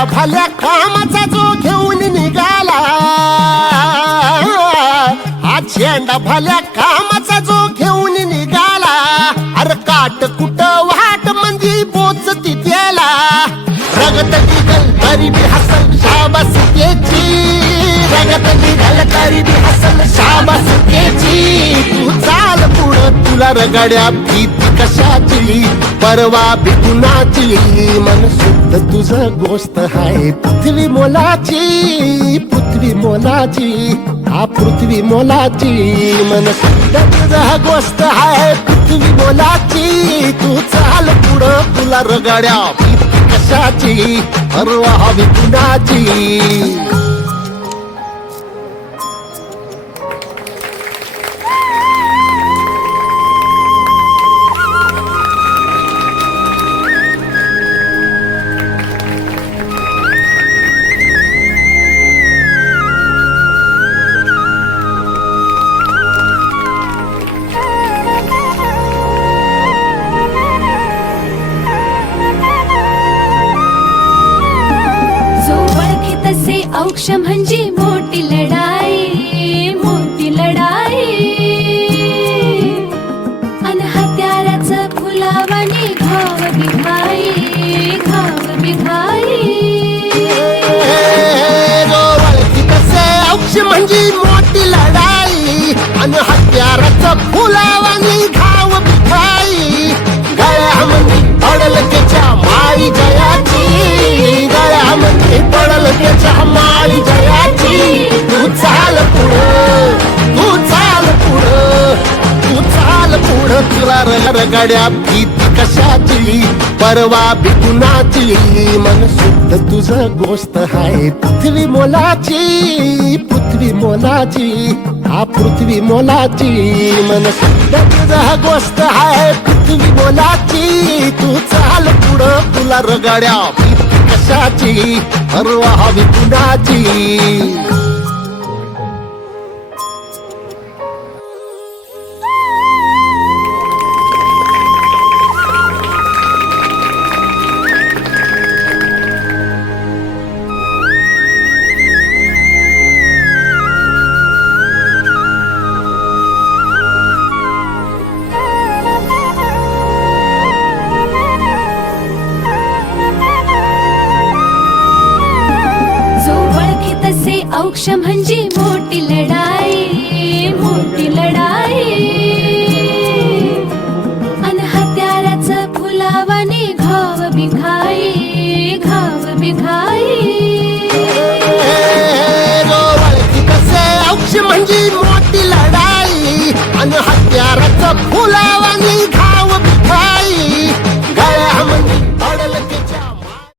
झेंडा भल्या कामाचा जो घेऊन निघाला, हा झेंडा भल्या कामाचा जो घेऊन निघाला, अरे काट कुट वाट मंदी बोचती त्याला, रगत निघल तरी बी हसल शाबास त्याची, रगत निघल तरी बी हसल शाबास त्याची. तू चाल पुढं तुला रगड्या भीती कशाची, परवा बी कुणाची, मन शुद्ध तुझं गोष्ट हाय पृथ्वी मोलाची, पृथ्वी मोलाची, हा पृथ्वी मोलाची, मन शुद्ध तुझं गोष्ट हाय पृथ्वी मोलाची. तू चाल पुढं तुला रगड्या भीती कशाची, परवा हवी कुणाची. औक्ष म्हणजे मोठी लढाई, मोठी लढाई, अन हत्याराचं फुलावानी घाव बिघाई, घाव बिघाई. औक्ष म्हणजे मोठी लढाई, अन हत्याराचं फुलावानी घाव बिघाई. गळ्यामध्ये पडल त्याच्या माळी जयाची, गळ्यामध्ये पडल त्याच्या माळी जयाची. तू चाल पुढं, तू चाल पुढं, तू चाल पुढं तुला रगड्या भीती कशाची, परवा बी कुणाची, मन शुद्ध तुझं गोष्ट हाय पृथ्वी मोलाची, पृथ्वी मोलाची, हा पृथ्वी मोलाची, मन शुद्ध तुझं गोष्ट हाय पृथ्वी मोलाची. तू चाल पुढं तुला रगड्या भीती कशाची, परवा हवी कुणाची. औक्ष म्हणजे मोठी लढाई, मोठी लढाई, अन हत्याराचं फुलावानी घाव बिघाई, घाव बिघाई.